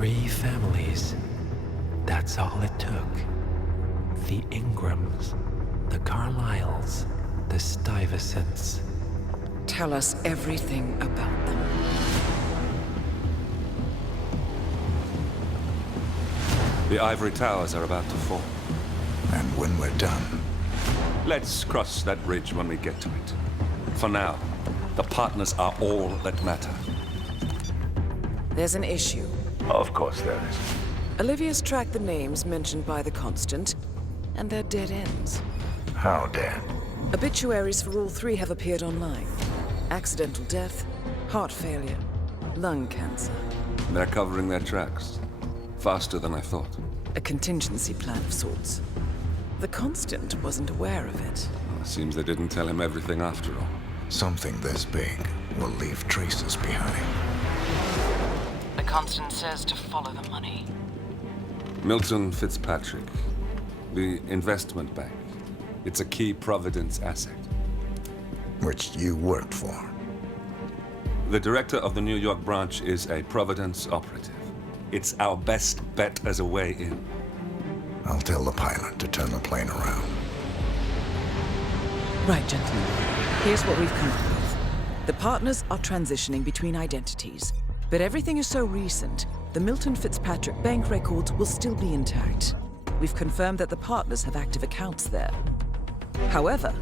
3 families. That's all it took. The Ingrams, the Carlyles, the Stuyvesants. Tell us everything about them. The ivory towers are about to fall. And when we're done... Let's cross that bridge when we get to it. For now, the partners are all that matter. There's an issue. Of course there is. Olivia's tracked the names mentioned by the Constant, and they're dead ends. How dead? Obituaries for all 3 have appeared online. Accidental death, heart failure, lung cancer. They're covering their tracks. Faster than I thought. A contingency plan of sorts. The Constant wasn't aware of it. Well, seems they didn't tell him everything after all. Something this big will leave traces behind. The Constant says to follow the money. Milton-Fitzpatrick. The investment bank. It's a key Providence asset. Which you worked for. The director of the New York branch is a Providence operative. It's our best bet as a way in. I'll tell the pilot to turn the plane around. Right, gentlemen. Here's what we've come up with. The partners are transitioning between identities. But everything is so recent, the Milton-Fitzpatrick bank records will still be intact. We've confirmed that the partners have active accounts there. However,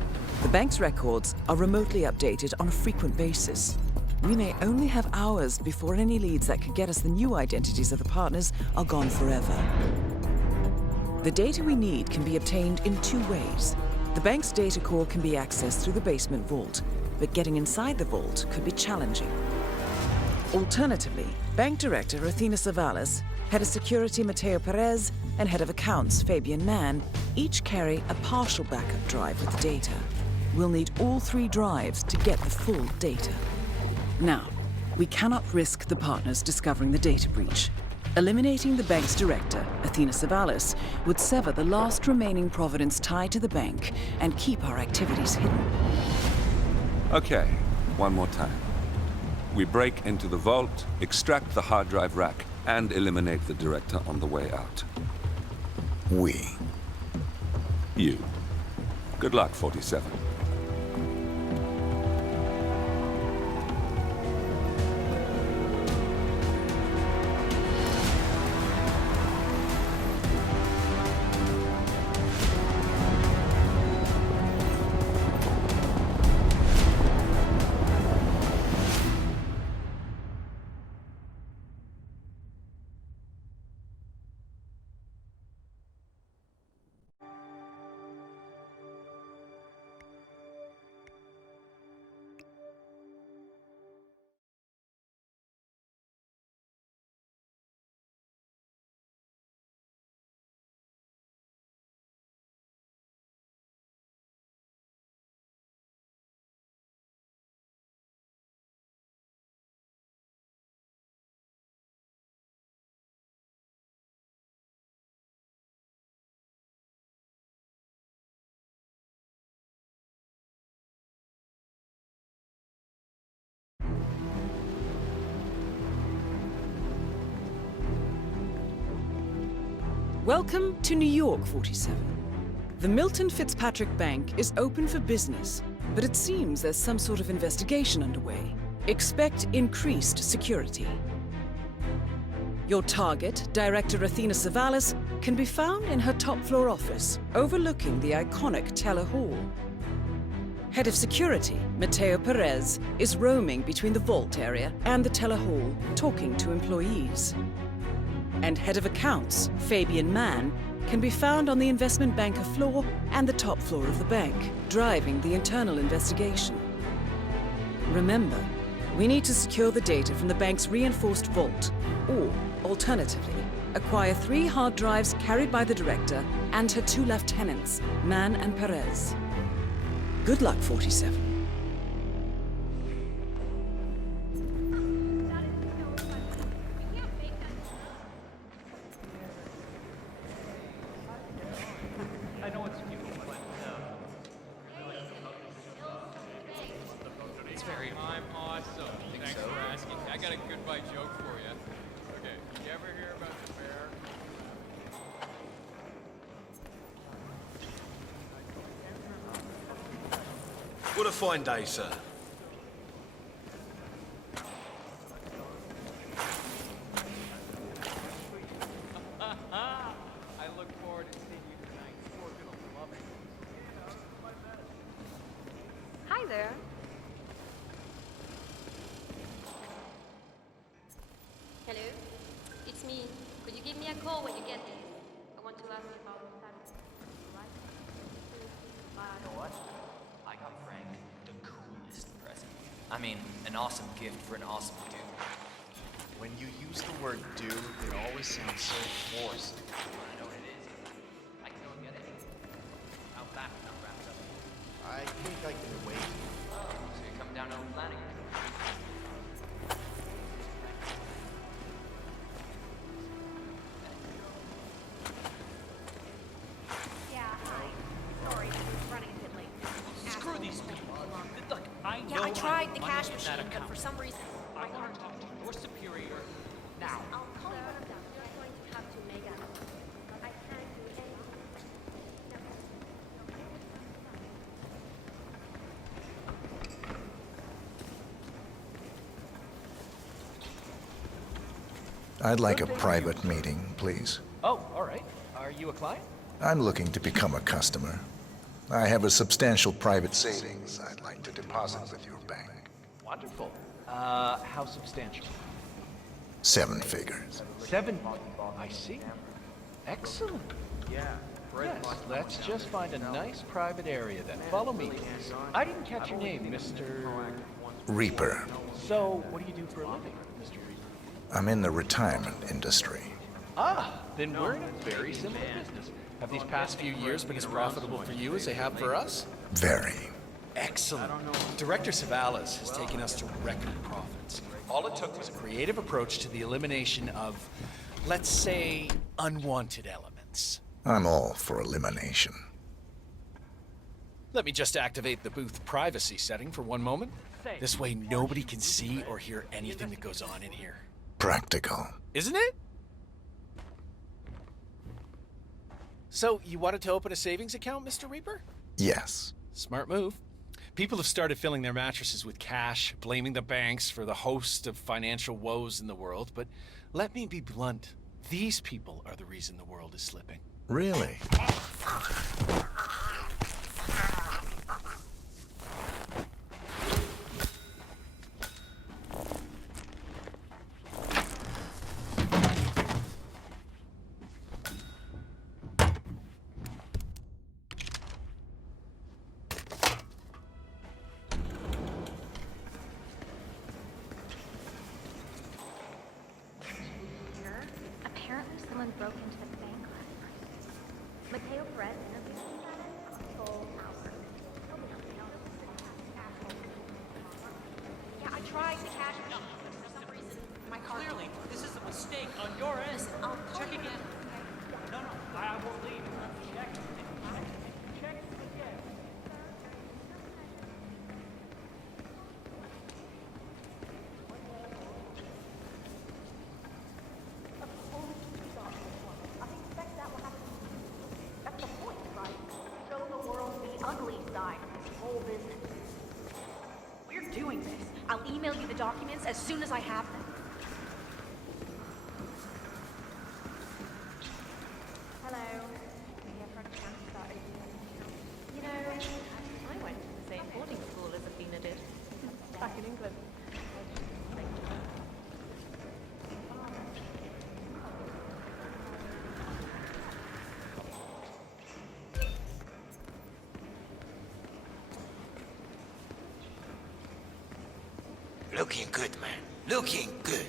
the bank's records are remotely updated on a frequent basis. We may only have hours before any leads that could get us the new identities of the partners are gone forever. The data we need can be obtained in 2 ways. The bank's data core can be accessed through the basement vault, but getting inside the vault could be challenging. Alternatively, Bank Director Athena Savalas, Head of Security Mateo Perez, and Head of Accounts Fabian Mann each carry a partial backup drive with the data. We'll need all 3 drives to get the full data. Now, we cannot risk the partners discovering the data breach. Eliminating the bank's director, Athena Savalas, would sever the last remaining Providence tie to the bank and keep our activities hidden. Okay, one more time. We break into the vault, extract the hard drive rack, and eliminate the director on the way out. We. You. Good luck, 47. Welcome to New York, 47. The Milton-Fitzpatrick Bank is open for business, but it seems there's some sort of investigation underway. Expect increased security. Your target, Director Athena Savalas, can be found in her top-floor office, overlooking the iconic Teller Hall. Head of Security, Mateo Perez, is roaming between the vault area and the Teller Hall, talking to employees. And Head of Accounts, Fabian Mann, can be found on the investment banker floor and the top floor of the bank, driving the internal investigation. Remember, we need to secure the data from the bank's reinforced vault, or, alternatively, acquire 3 hard drives carried by the director and her 2 lieutenants, Mann and Perez. Good luck, 47. I'm awesome. Thanks for asking. I got a goodbye joke for you. Okay, you ever What a fine day, sir. I look forward to seeing you tonight. You're gonna love it. Hi there. Hello, it's me. Could you give me a call when you get this? I want to ask you about the status. Right? You know what? I got Frank the coolest present. I mean, an awesome gift for an awesome dude. When you use the word dude, it always sounds so forced. I know what it is. I can go and get it. Out back, not wrapped up. I think I can wait. Oh, so you're coming down to planning? Yeah, hi. Sorry, I was running a bit late. Screw these people. Look, I know Yeah, I tried the money cash in machine, that but account. for some reason... I want to talk to your superior now. I'll call you when I'm done. You're going to have to make up. I can't do anything. I'd like a private meeting, please. Oh, all right. Are you a client? I'm looking to become a customer. I have a substantial private savings I'd like to deposit with your bank. Wonderful. How substantial? 7 figures. 7. I see. Excellent. Yes, let's just find a nice private area then. Follow me, please. I didn't catch your name, Mr. Reaper. So, what do you do for a living, Mr. Reaper? I'm in the retirement industry. Ah, then we're in a very similar business. Have these past few years been as profitable for you as they have for us? Very. Excellent. Director Savalas has taken us to record profits. All it took was a creative approach to the elimination of, let's say, unwanted elements. I'm all for elimination. Let me just activate the booth privacy setting for one moment. This way nobody can see or hear anything that goes on in here. Practical. Isn't it? So, you wanted to open a savings account, Mr. Reaper? Yes. Smart move. People have started filling their mattresses with cash, blaming the banks for the host of financial woes in the world, but let me be blunt. These people are the reason the world is slipping. Really? Apparently someone broke into the bank last night. Mateo Perez interviewed me about it for a full hour. Yeah, I tried the cash machine, but for some reason my card... Clearly, this is a mistake on your end. Listen, I'll call Check you again. No, I won't leave. Check. Check again. That's the point, right? Show the world the ugly side of this whole business. We're doing this. I'll email you the documents as soon as I have them. Hello. You know, I went to the same boarding school as Athena did. Back in England. Looking good, man. Looking good.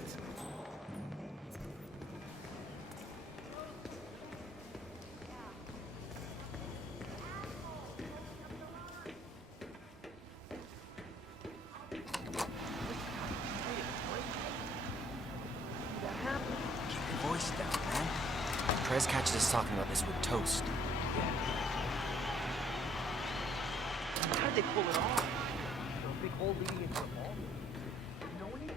Keep your voice down, man. Perez catches us talking about this with toast. How did they pull it off? A big hole leading into the mall? You know anything?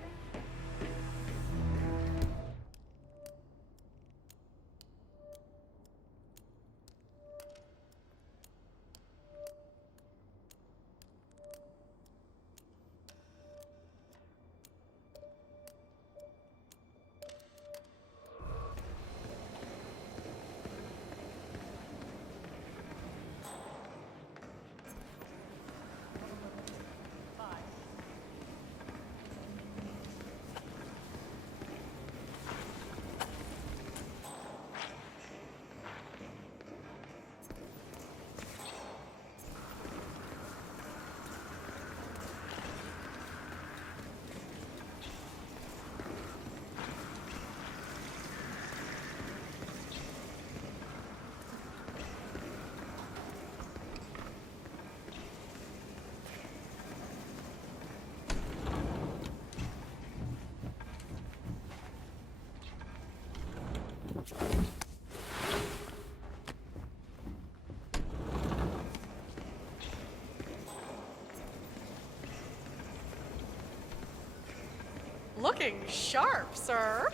Looking sharp, sir.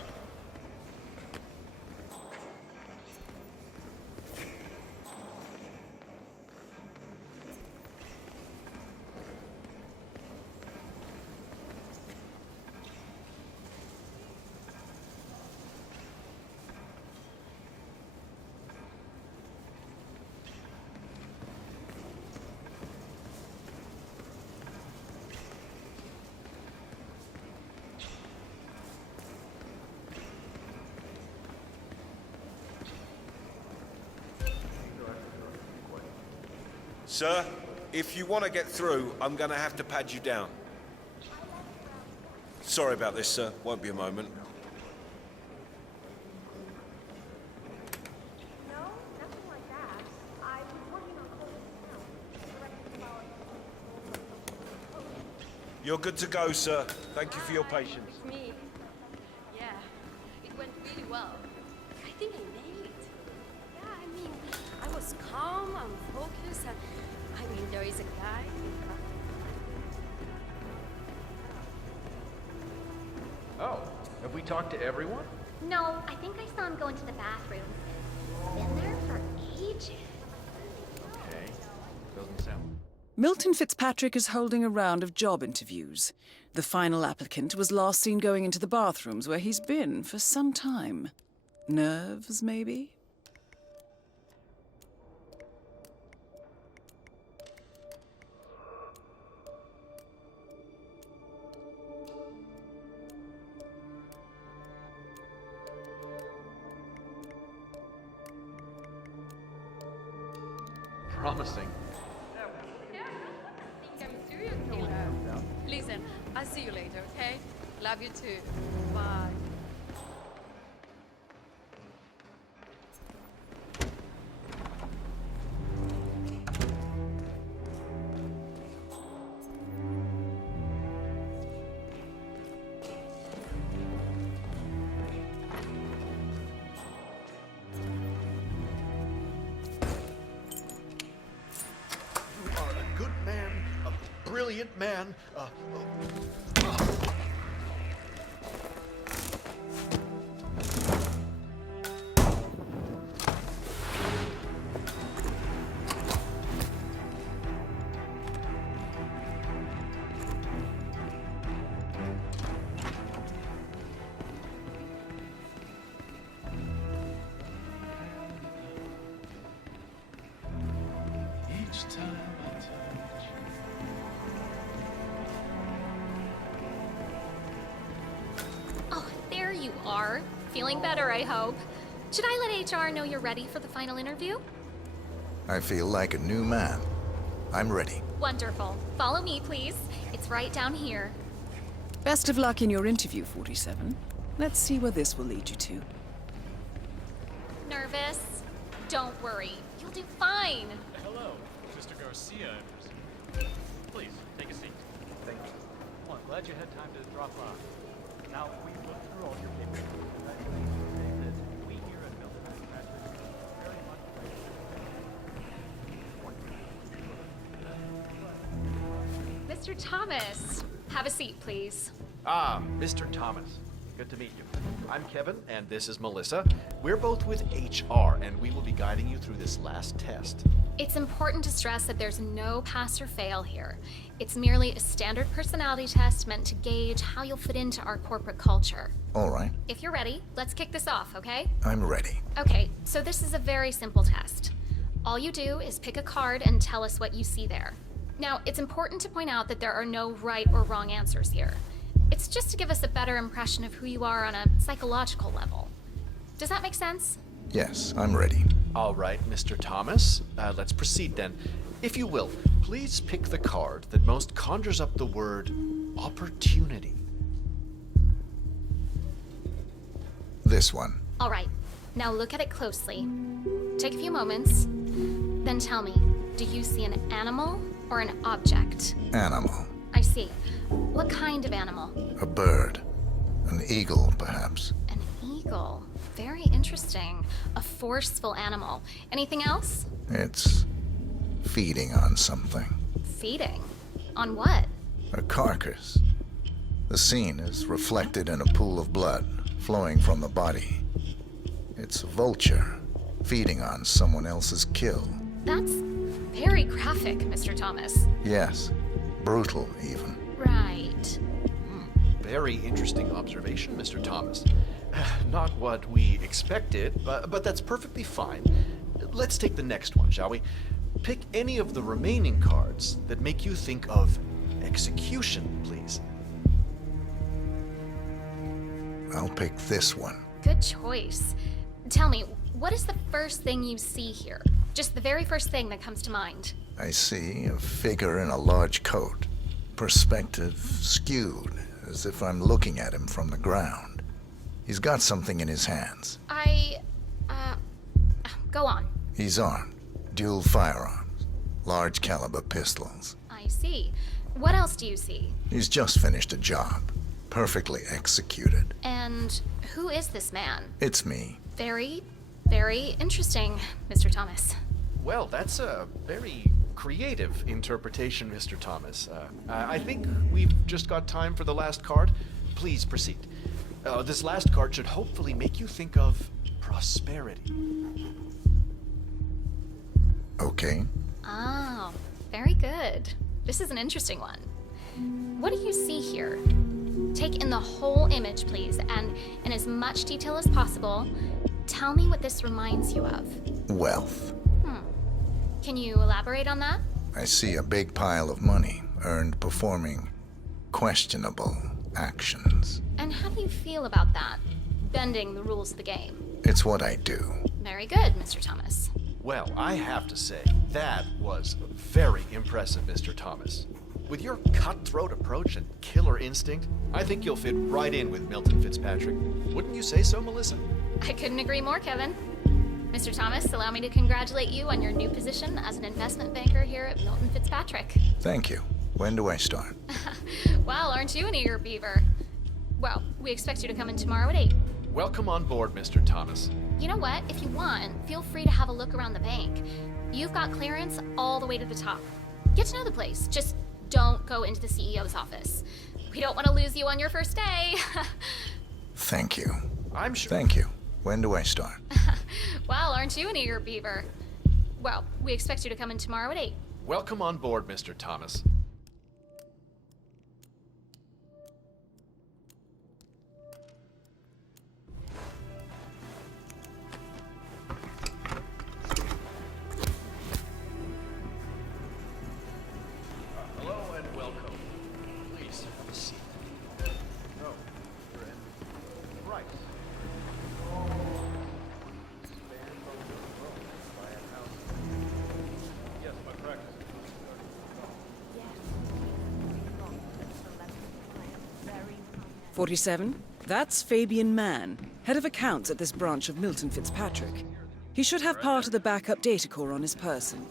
Sir, if you want to get through, I'm going to have to pad you down. Sorry about this, sir. Won't be a moment. No, nothing like that. I was working on closing down. You're good to go, sir. Thank you for your patience. With me. Yeah, it went really well. I think I nailed it. Yeah, I mean, I was calm and focused, and I mean, there is a guy. Oh, have we talked to everyone? No, I think I saw him go into the bathroom. Been there for ages. Okay. Doesn't sound... Milton-Fitzpatrick is holding a round of job interviews. The final applicant was last seen going into the bathrooms where he's been for some time. Nerves, maybe? Promising. I think I'm serious killer. Listen, I'll see you later, okay? Love you too. Bye. Brilliant man. Each time I touch Oh, there you are. Feeling better, I hope. Should I let HR know you're ready for the final interview? I feel like a new man. I'm ready. Wonderful. Follow me, please. It's right down here. Best of luck in your interview, 47. Let's see where this will lead you to. Nervous? Don't worry. You'll do fine. Hello, Mr. Garcia, I presume. Please, take a seat. Thank you. Well, I'm glad you had time to drop off. Now, we looked through all your papers. Congratulations. We here at Milton-Fitzpatrick very much Mr. Thomas, have a seat, please. Ah, Mr. Thomas. Good to meet you. I'm Kevin, and this is Melissa. We're both with HR, and we will be guiding you through this last test. It's important to stress that there's no pass or fail here. It's merely a standard personality test meant to gauge how you'll fit into our corporate culture. All right, If you're ready, let's kick this off, okay? I'm ready. Okay, so this is a very simple test. All you do is pick a card and tell us what you see there. Now, it's important to point out that there are no right or wrong answers here. It's just to give us a better impression of who you are on a psychological level. Does that make sense? Yes, I'm ready. All right, Mr. Thomas. Let's proceed then. If you will, please pick the card that most conjures up the word opportunity. This one. All right, now look at it closely. Take a few moments, then tell me, do you see an animal or an object? Animal. I see. What kind of animal? A bird. An eagle, perhaps. An eagle. Very interesting. A forceful animal. Anything else? It's feeding on something. Feeding. On what? A carcass. The scene is reflected in a pool of blood flowing from the body. It's a vulture feeding on someone else's kill. That's very graphic, Mr. Thomas. Yes, brutal even. Right. Very interesting observation, Mr. Thomas. Not what we expected, but that's perfectly fine. Let's take the next one, shall we? Pick any of the remaining cards that make you think of execution, please. I'll pick this one. Good choice. Tell me, what is the first thing you see here? Just the very first thing that comes to mind. I see a figure in a large coat, perspective skewed, as if I'm looking at him from the ground. He's got something in his hands. Go on. He's armed, dual firearms, large caliber pistols. I see. What else do you see? He's just finished a job, perfectly executed. And who is this man? It's me. Very, very interesting, Mr. Thomas. Well, that's a very creative interpretation, Mr. Thomas. I think we've just got time for the last card. Please proceed. This last card should hopefully make you think of prosperity. Okay. Oh, very good. This is an interesting one. What do you see here? Take in the whole image, please, and in as much detail as possible, tell me what this reminds you of. Wealth. Can you elaborate on that? I see a big pile of money earned performing questionable actions. And how do you feel about that? Bending the rules of the game. It's what I do. Very good, Mr. Thomas. Well, I have to say, that was very impressive, Mr. Thomas. With your cutthroat approach and killer instinct, I think you'll fit right in with Milton-Fitzpatrick. Wouldn't you say so, Melissa? I couldn't agree more, Kevin. Mr. Thomas, allow me to congratulate you on your new position as an investment banker here at Milton-Fitzpatrick. Thank you. When do I start? Well, aren't you an eager beaver? Well, we expect you to come in tomorrow at 8. Welcome on board, Mr. Thomas. You know what? If you want, feel free to have a look around the bank. You've got clearance all the way to the top. Get to know the place. Just don't go into the CEO's office. We don't want to lose you on your first day. Thank you. I'm sure. Thank you. When do I start? Well, aren't you an eager beaver? Well, we expect you to come in tomorrow at 8. Welcome on board, Mr. Thomas. Hello and welcome. Please have a seat. No, you're in. Right. Yes, am I correct? 47? That's Fabian Mann, head of accounts at this branch of Milton-Fitzpatrick. He should have part of the backup data core on his person.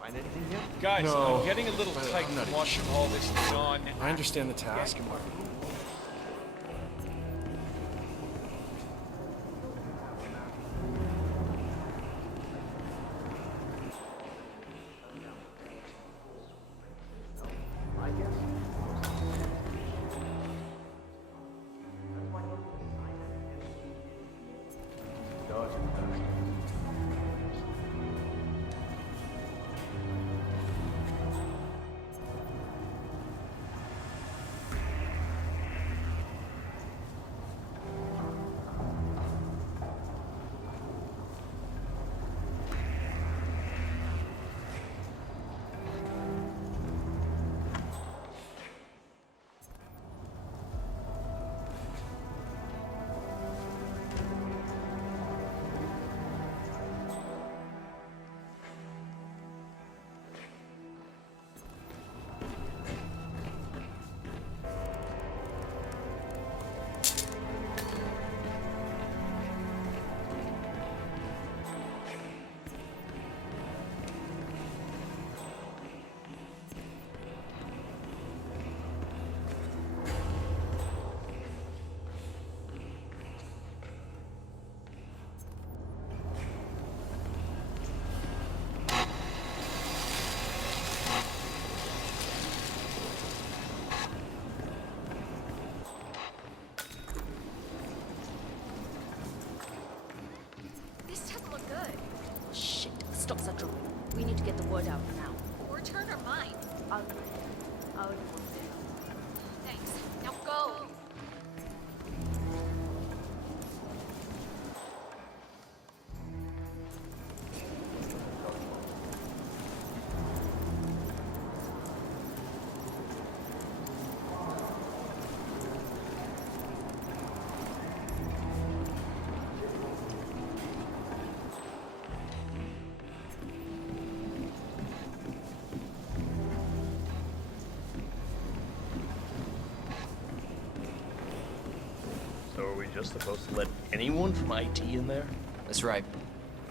Find anything yet? Guys, No. I'm getting a little tight from watching all this John. I understand the task. just supposed to let anyone from IT in there? That's right.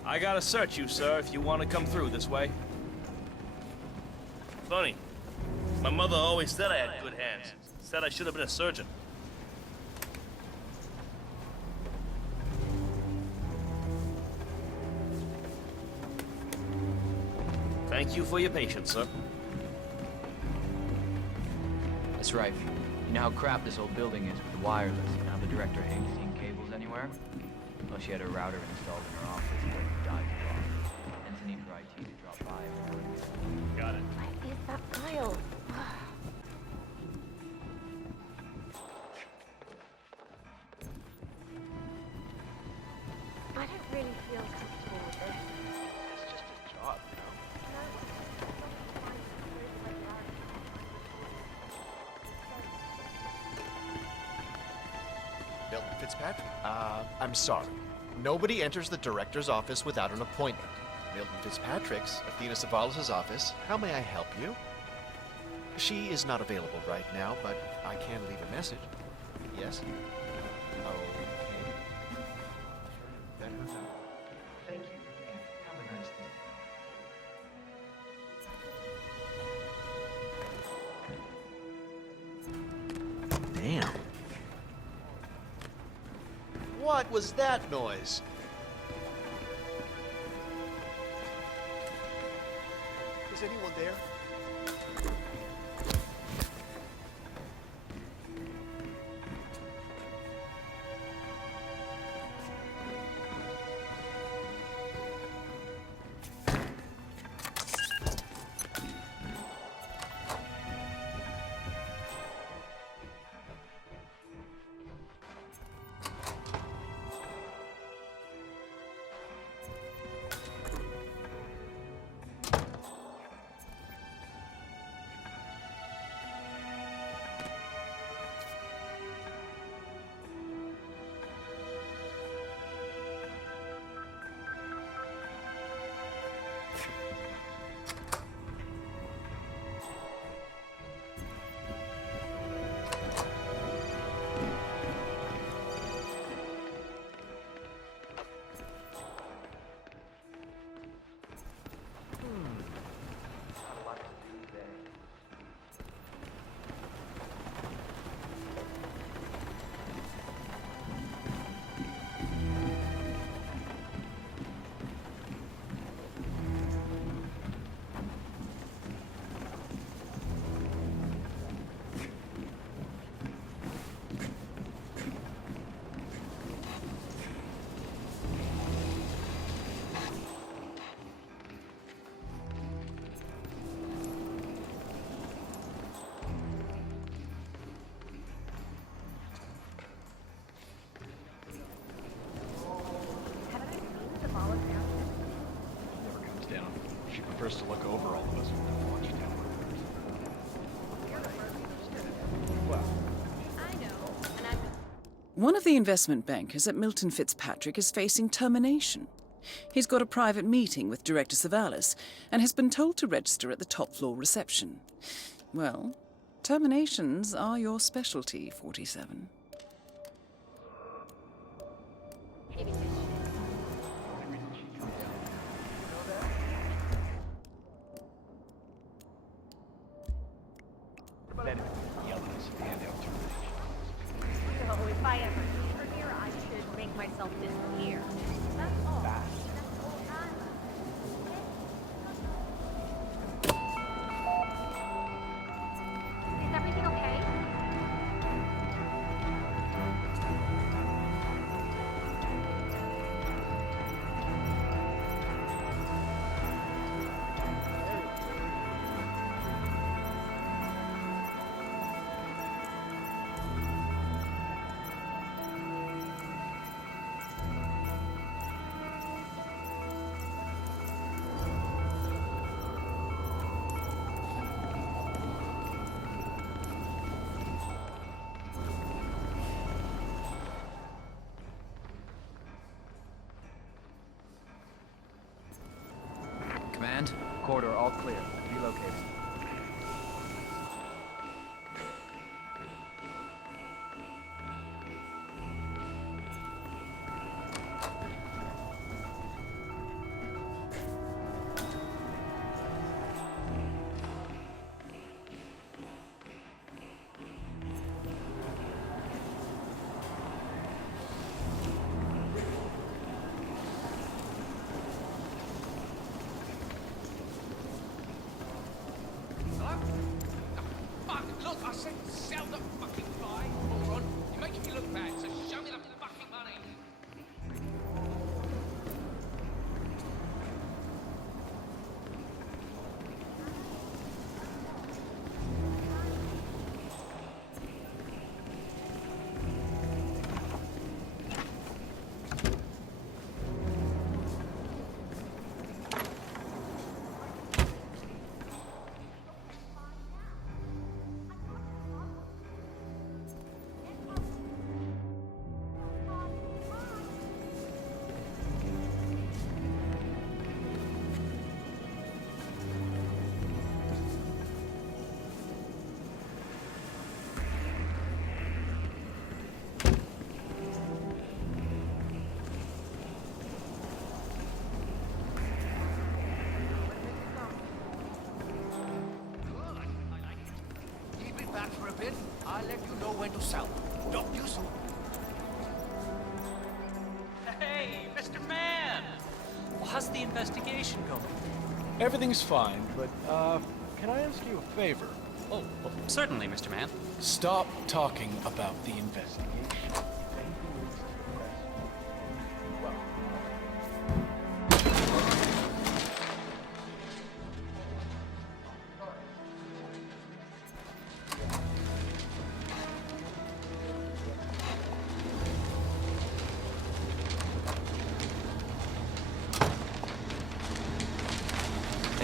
I gotta search you, sir, if you want to come through this way. Funny. My mother always said I had good hands. Said I should have been a surgeon. Thank you for your patience, sir. That's right. You know how crap this old building is with the wireless. Now the director hates seeing cables anywhere. Well, she had a router installed in her office, but it died too long. Hence the need for IT to drop by. Got it. What is that file? I don't really feel comfortable with this. It's just a job, you know? Milton-Fitzpatrick? I'm sorry. Nobody enters the director's office without an appointment. Milton-Fitzpatrick's, Athena Savalas' office. How may I help you? She is not available right now, but I can leave a message. Yes? Okay. That goes out. Thank you, and have a nice day. Damn. What was that noise? Is anyone there? She prefers to look over all of us and watch down. Well, I know, and I'm... One of the investment bankers at Milton-Fitzpatrick is facing termination. He's got a private meeting with Director Savalas and has been told to register at the top floor reception. Well, terminations are your specialty, 47. then yell at us and hand out termination. So if I ever see her here, I should make myself disappear. That's all. That's all time. Is everything okay? Command, corridor all clear. Relocating. I'll let you know when to sell. Don't use them. Hey, Mr. Man! Well, how's the investigation going? Everything's fine, but, can I ask you a favor? Oh, well, certainly, Mr. Man. Stop talking about the investigation.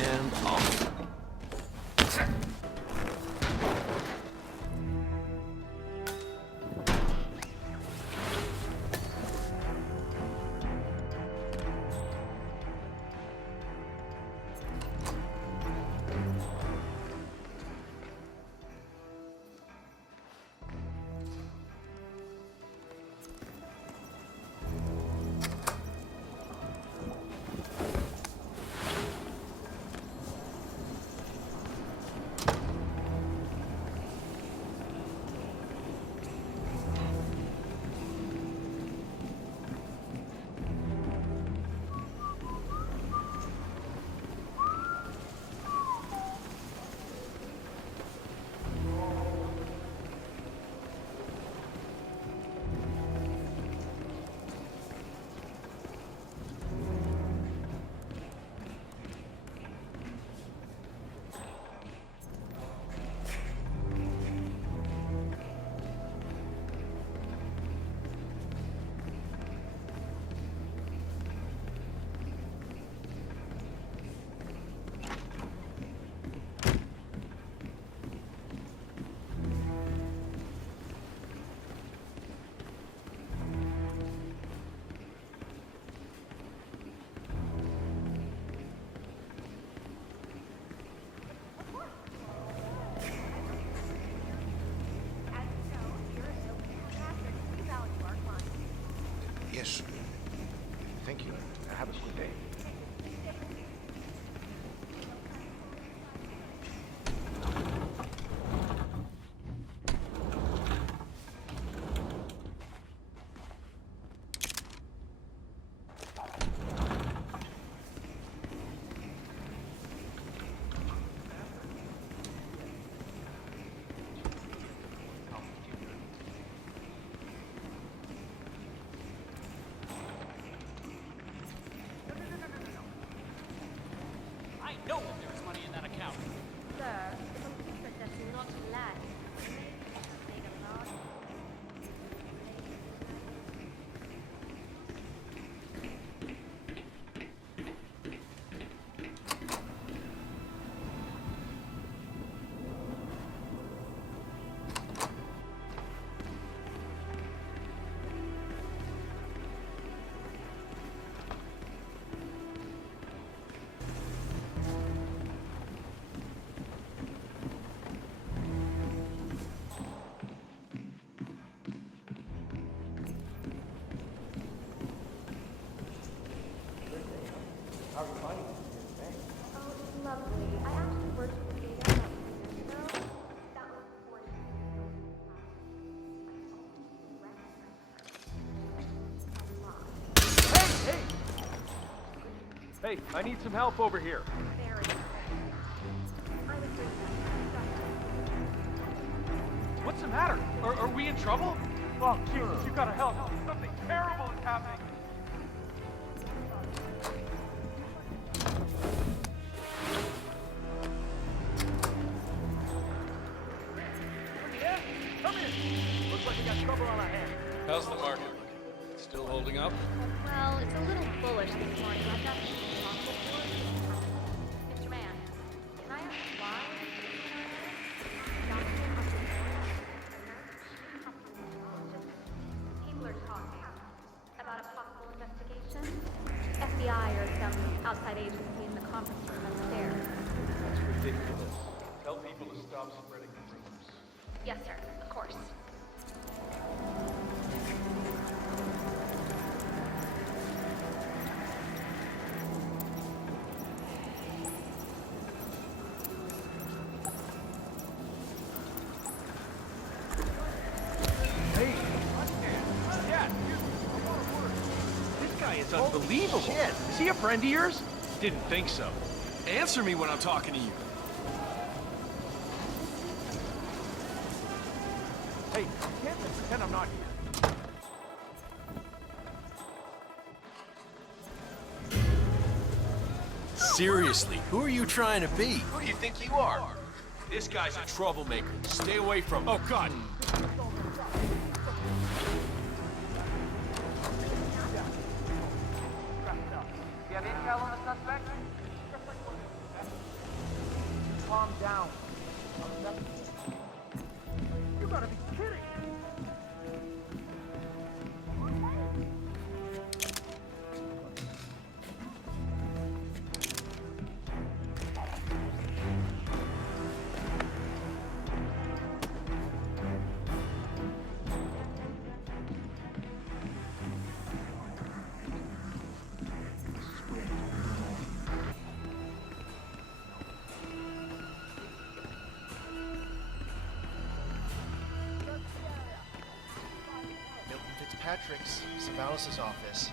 And off. Yes. Thank you. Have a good day. I know there is money in that account. Sir, the computer does not lie. Made a large lovely. I actually worked with the data about 3 years ago. That was before Hey, I need some help over here. What's the matter? Are we in trouble? Oh, Jesus, you gotta help. Something terrible is happening. Come in. Looks like we got trouble on our hands. How's the market looking? Still holding up? Well, it's a little bullish this morning. I've got some possible forward. Mr. Man, can I ask why? People are talking about a possible investigation. FBI or some outside agency in the conference room upstairs. That's ridiculous. Tell people to stop spreading rumors. Yes, sir. Of course. is unbelievable. Shit. Is he a friend of yours? Didn't think so. Answer me when I'm talking to you. Hey, I can't pretend I'm not here. Seriously, who are you trying to be? Who do you think you are? This guy's a troublemaker. Stay away from him. Oh, God. You have intel on the suspect? Calm down. You gotta be kidding! Milton-Fitzpatrick's, Savalas' office.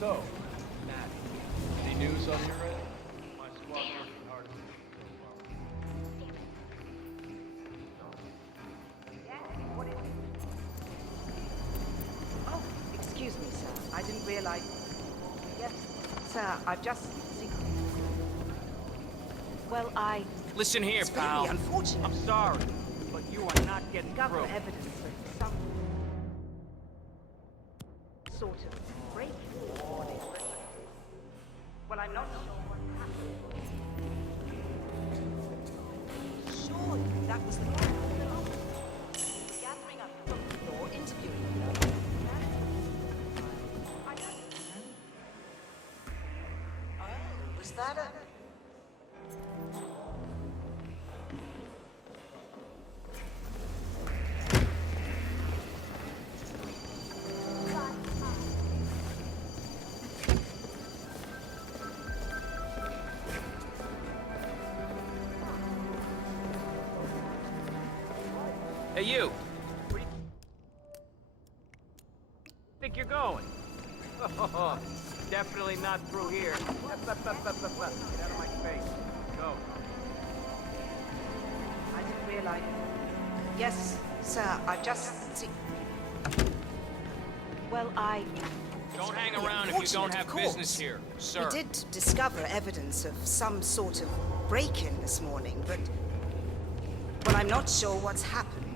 So, Matt, any news on your end? My squad working hard to Oh, excuse me, sir. I didn't realize. Yes, sir, I've just seen. Well, Listen here, it's pal. really unfortunate. I'm sorry, but you are not getting Discover through. evidence of some sort of break this morning. Well, I'm not sure what happened. Surely that was the gathering up from the floor, interviewing them. Oh, was that a... Hey, you. Where do you think you're going? Oh, definitely not through here. Get out of my face. Go. I didn't realize. Yes, sir, I've just seen. Well, Don't hang around if you don't have business here, sir. We did discover evidence of some sort of break-in this morning, but... Well, I'm not sure what's happened.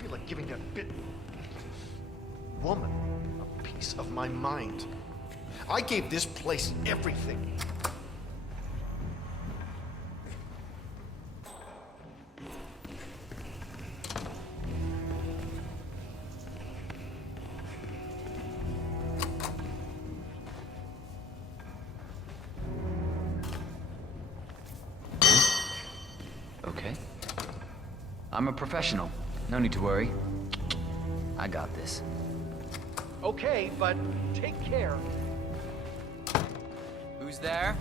feel like giving that bit woman a piece of my mind. I gave this place everything. Okay. I'm a professional. No need to worry. I got this. Okay, but take care. Who's there?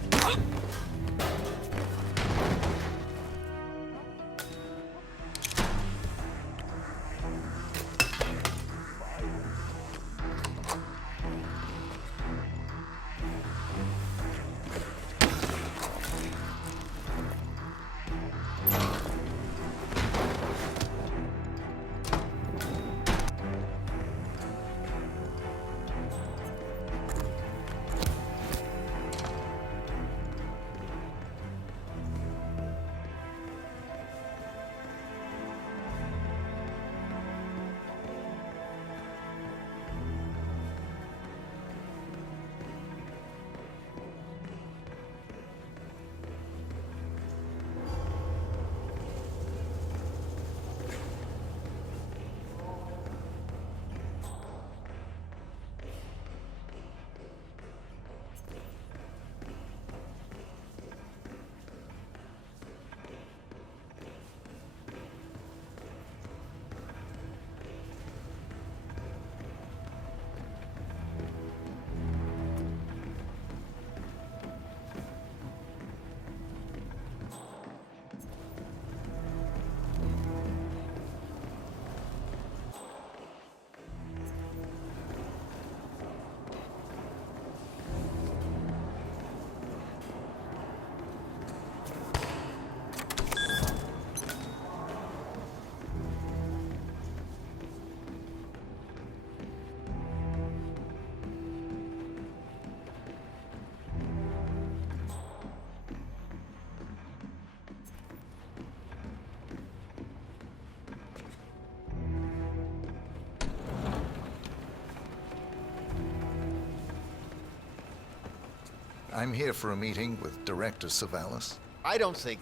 I'm here for a meeting with Director Savalas. I don't think...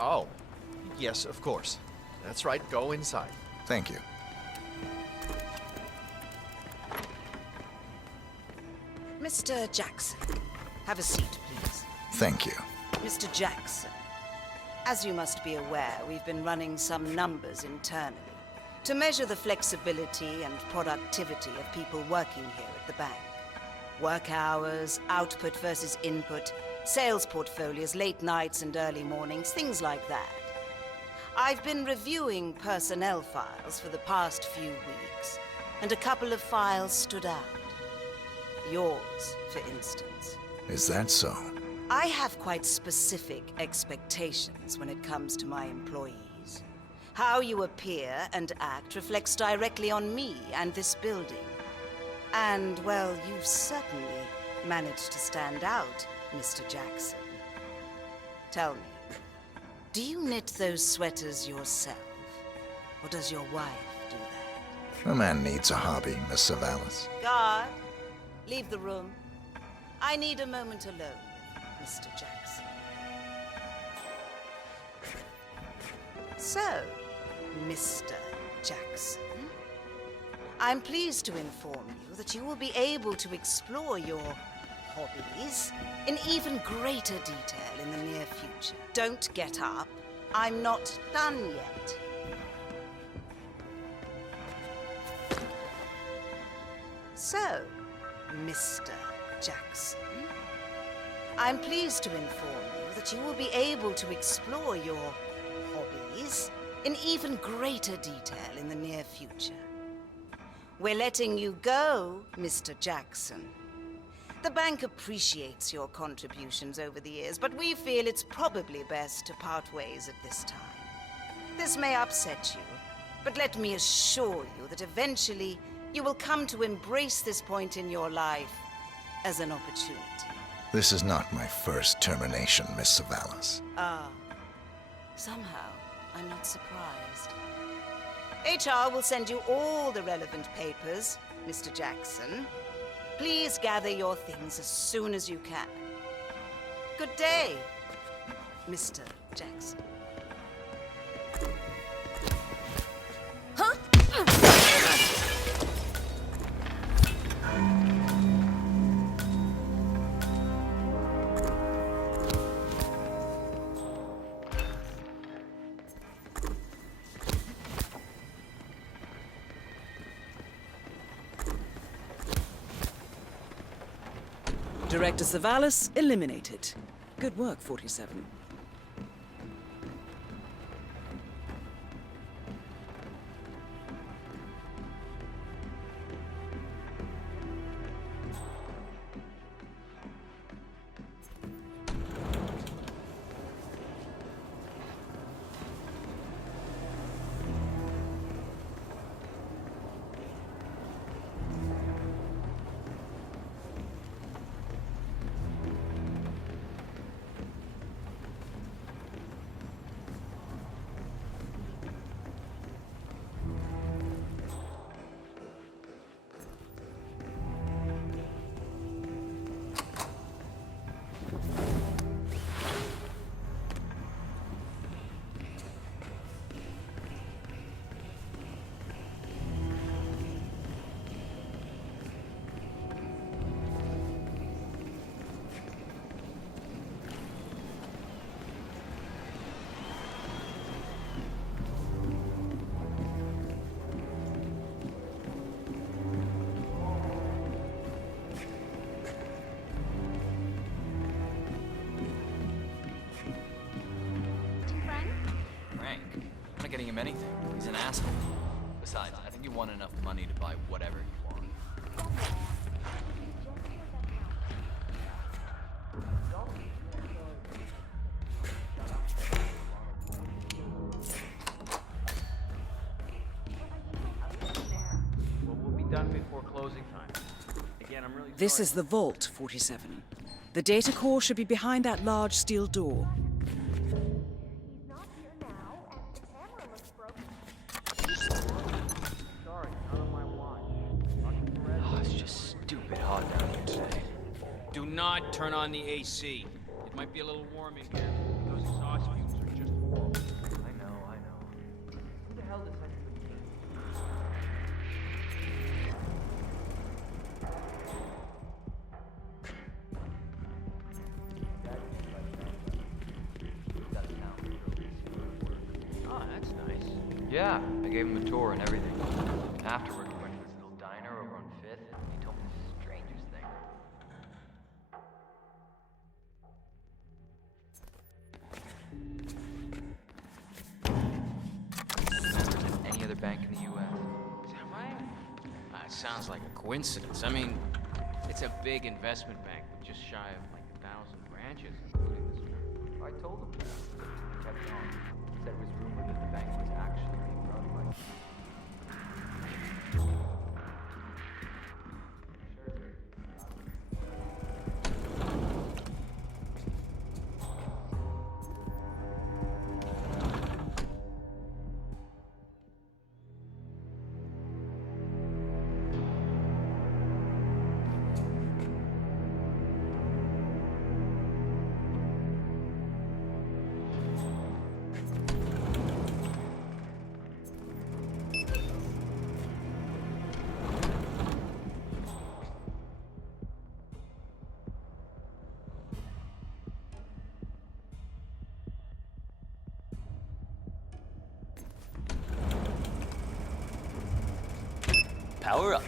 Oh. Yes, of course. That's right. Go inside. Thank you. Mr. Jackson, have a seat, please. Thank you. Mr. Jackson, as you must be aware, we've been running some numbers internally to measure the flexibility and productivity of people working here at the bank. Work hours, output versus input, sales portfolios, late nights and early mornings, things like that. I've been reviewing personnel files for the past few weeks, and a couple of files stood out. Yours, for instance. Is that so? I have quite specific expectations when it comes to my employees. How you appear and act reflects directly on me and this building. And, well, you've certainly managed to stand out, Mr. Jackson. Tell me, do you knit those sweaters yourself? Or does your wife do that? A man needs a hobby, Miss Savalas. Guard, leave the room. I need a moment alone with Mr. Jackson. So, Mr. Jackson, I'm pleased to inform you that you will be able to explore your hobbies in even greater detail in the near future. Don't get up. I'm not done yet. So, Mr. Jackson, I'm pleased to inform you that you will be able to explore your hobbies in even greater detail in the near future. We're letting you go, Mr. Jackson. The bank appreciates your contributions over the years, but we feel it's probably best to part ways at this time. This may upset you, but let me assure you that eventually you will come to embrace this point in your life as an opportunity. This is not my first termination, Miss Savalas. Ah, somehow I'm not surprised. HR will send you all the relevant papers, Mr. Jackson. Please gather your things as soon as you can. Good day, Mr. Jackson. Huh? Director Savalas eliminated. Good work, 47. Getting him anything. He's an asshole. Besides, I think you want enough money to buy whatever you want. Well, we'll be done before closing time. Again, I'm really This sorry. is the vault, 47. The data core should be behind that large steel door. Not turn on the AC. It might be a little warm in here. Those exhaust fumes are just horrible. I know. Who the hell decided to... Oh, that's nice. Yeah, I gave him a tour and everything. Afterward, we went to this little diner over on 5th, and he told me the strangest thing. Any other bank in the U.S. Is that right? It sounds like a coincidence. I mean, it's a big investment bank with just shy of like 1,000 branches, including this one. I told him that. He kept on. He said it was rumored that the bank was actually being run by... Power up.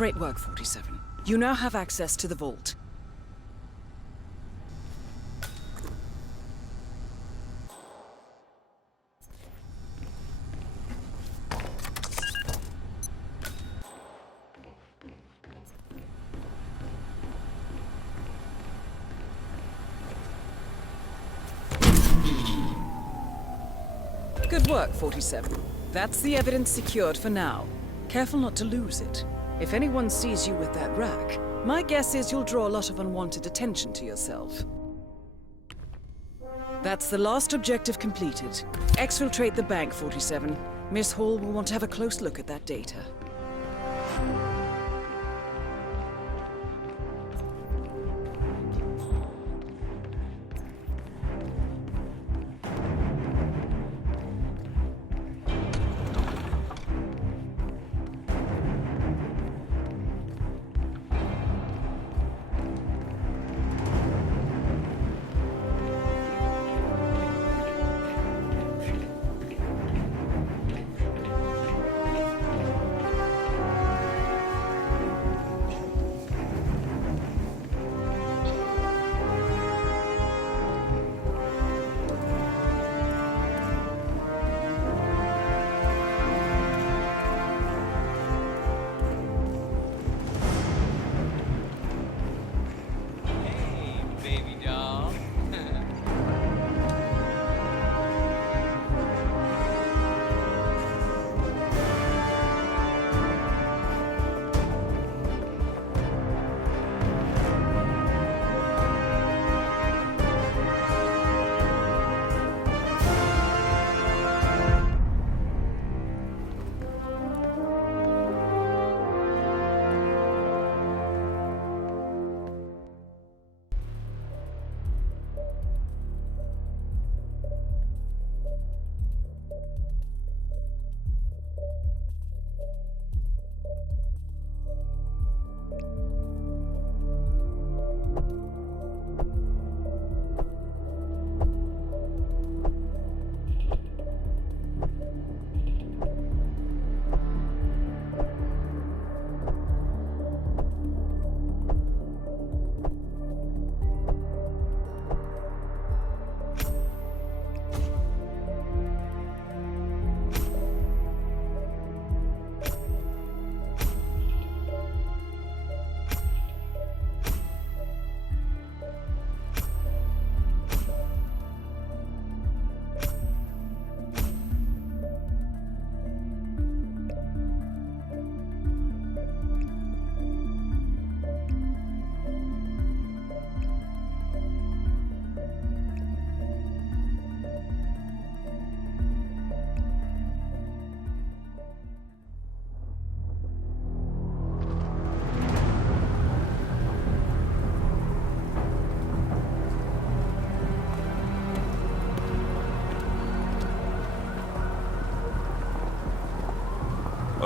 Great work, 47. You now have access to the vault. Good work, 47. That's the evidence secured for now. Careful not to lose it. If anyone sees you with that rack, my guess is you'll draw a lot of unwanted attention to yourself. That's the last objective completed. Exfiltrate the bank, 47. Miss Hall will want to have a close look at that data.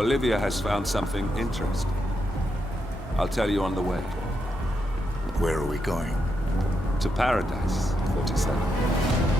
Olivia has found something interesting. I'll tell you on the way. Where are we going? To Paradise, 47.